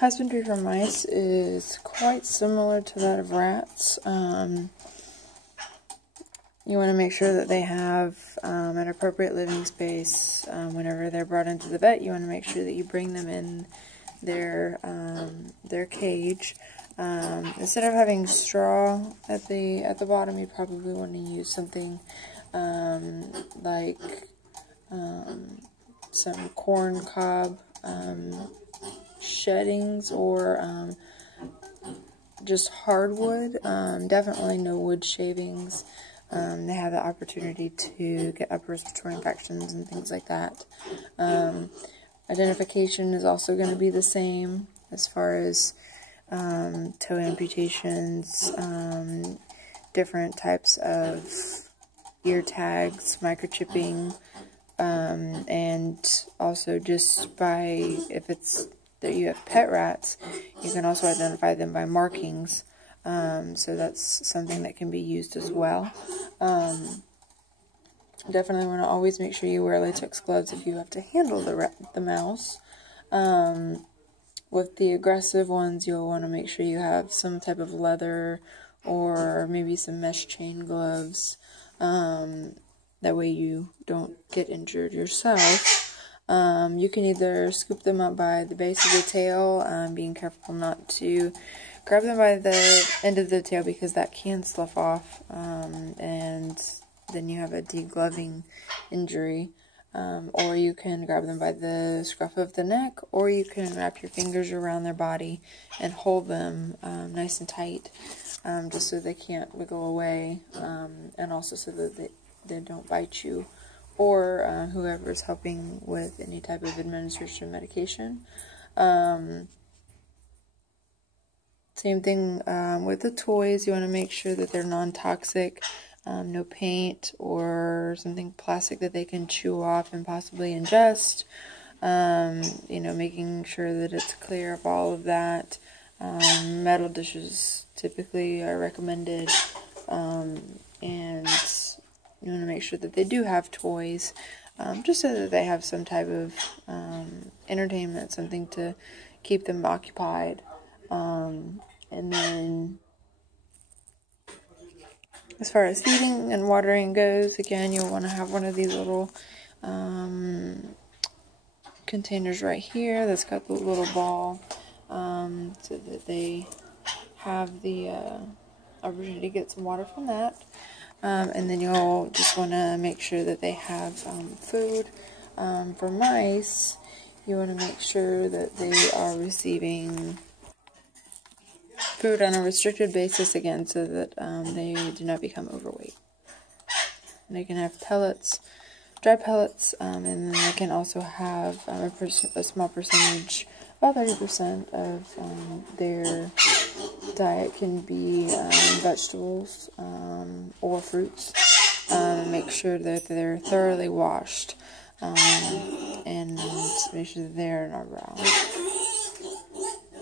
Husbandry for mice is quite similar to that of rats. You want to make sure that they have an appropriate living space. Whenever they're brought into the vet, you want to make sure that you bring them in their cage. Instead of having straw at the bottom, you probably want to use something like some corn cob sheddings, or just hardwood. Definitely no wood shavings. They have the opportunity to get upper respiratory infections and things like that. Identification is also going to be the same as far as toe amputations, different types of ear tags, microchipping, and also just by, if it's that you have pet rats, you can also identify them by markings. So that's something that can be used as well. Definitely want to always make sure you wear latex gloves if you have to handle the mouse. With the aggressive ones, you'll want to make sure you have some type of leather or maybe some mesh chain gloves. That way you don't get injured yourself. You can either scoop them up by the base of the tail, being careful not to grab them by the end of the tail because that can slough off, and then you have a degloving injury. Or you can grab them by the scruff of the neck, or you can wrap your fingers around their body and hold them nice and tight, just so they can't wiggle away, and also so that they don't bite you, or whoever's helping with any type of administration medication. Same thing with the toys. You want to make sure that they're non-toxic, no paint or something plastic that they can chew off and possibly ingest. You know, making sure that it's clear of all of that. Metal dishes typically are recommended, and you want to make sure that they do have toys, just so that they have some type of entertainment, something to keep them occupied. And then, as far as feeding and watering goes, again, you'll want to have one of these little containers right here that's got the little ball, so that they have the opportunity to get some water from that. And then you'll just want to make sure that they have food. For mice, you want to make sure that they are receiving food on a restricted basis, again, so that they do not become overweight. And they can have pellets, dry pellets, and then they can also have a small percentage, about 30% of their diet can be vegetables or fruits. Make sure that they're thoroughly washed, and make sure that they're not raw.